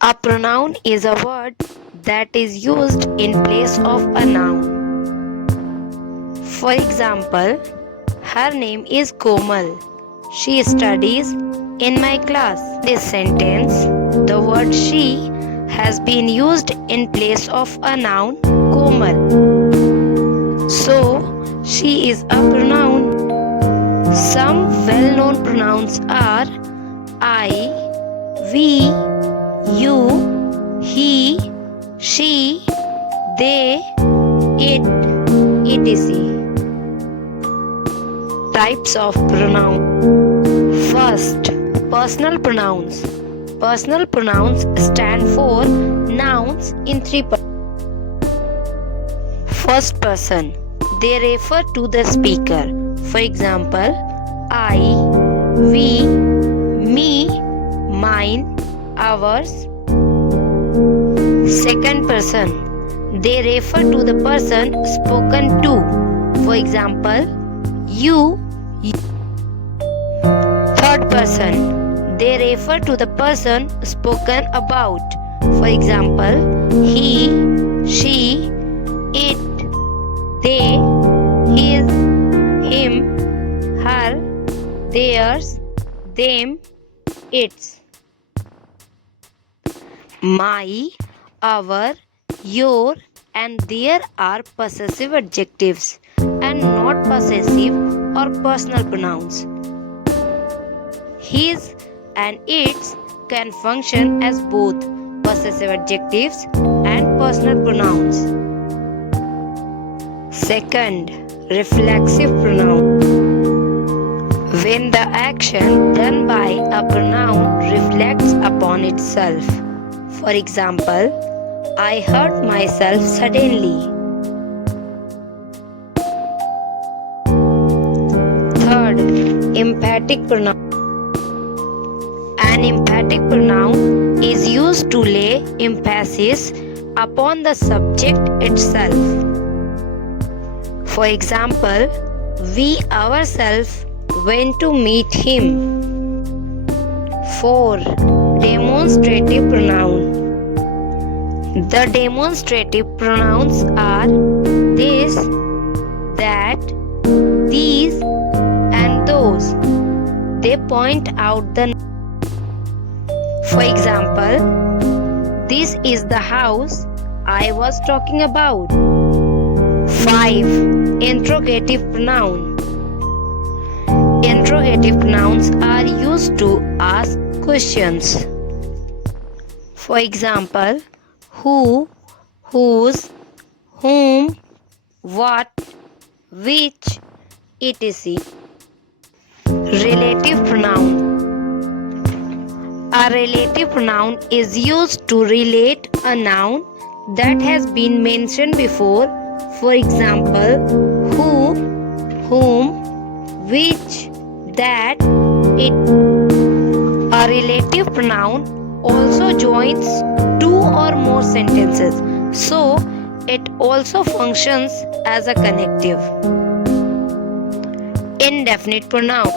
A pronoun is a word that is used in place of a noun. For example, her name is Komal. She studies in my class. This sentence, the word she has been used in place of a noun, Komal. So, she is a pronoun. Some well-known pronouns are I, we, you, he, she, they, it, etc. Types of pronoun. First, personal pronouns. Personal pronouns stand for nouns in three persons. First person, they refer to the speaker. For example, I, we, me, mine, ours. Second person, they refer to the person spoken to. For example, you. Third person, they refer to the person spoken about. For example, he, she, it, they, his, him, her, theirs, them, its. My, our, your, and their are possessive adjectives and not possessive or personal pronouns. His and its can function as both possessive adjectives and personal pronouns. Second, reflexive pronoun. When the action done by a pronoun reflects upon itself. For example, I hurt myself suddenly. Third, emphatic pronoun. An emphatic pronoun is used to lay emphasis upon the subject itself. For example, we ourselves went to meet him. 4. Demonstrative pronoun. The demonstrative pronouns are this, that, these, and those. They point out the. For example, this is the house I was talking about. 5. Interrogative pronoun. Interrogative pronouns are used to ask questions. For example, who, whose, whom, what, which, etc. Relative pronoun. A relative pronoun is used to relate a noun that has been mentioned before. For example, who, whom, which, that, it. A relative pronoun also joins two or more sentences, so it also functions as a connective. Indefinite pronoun.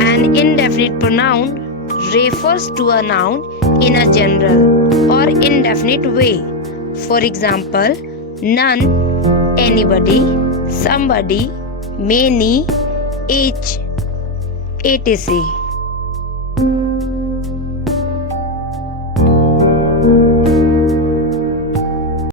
An indefinite pronoun refers to a noun in a general or indefinite way. For example, none, anybody, somebody, many, each, etc.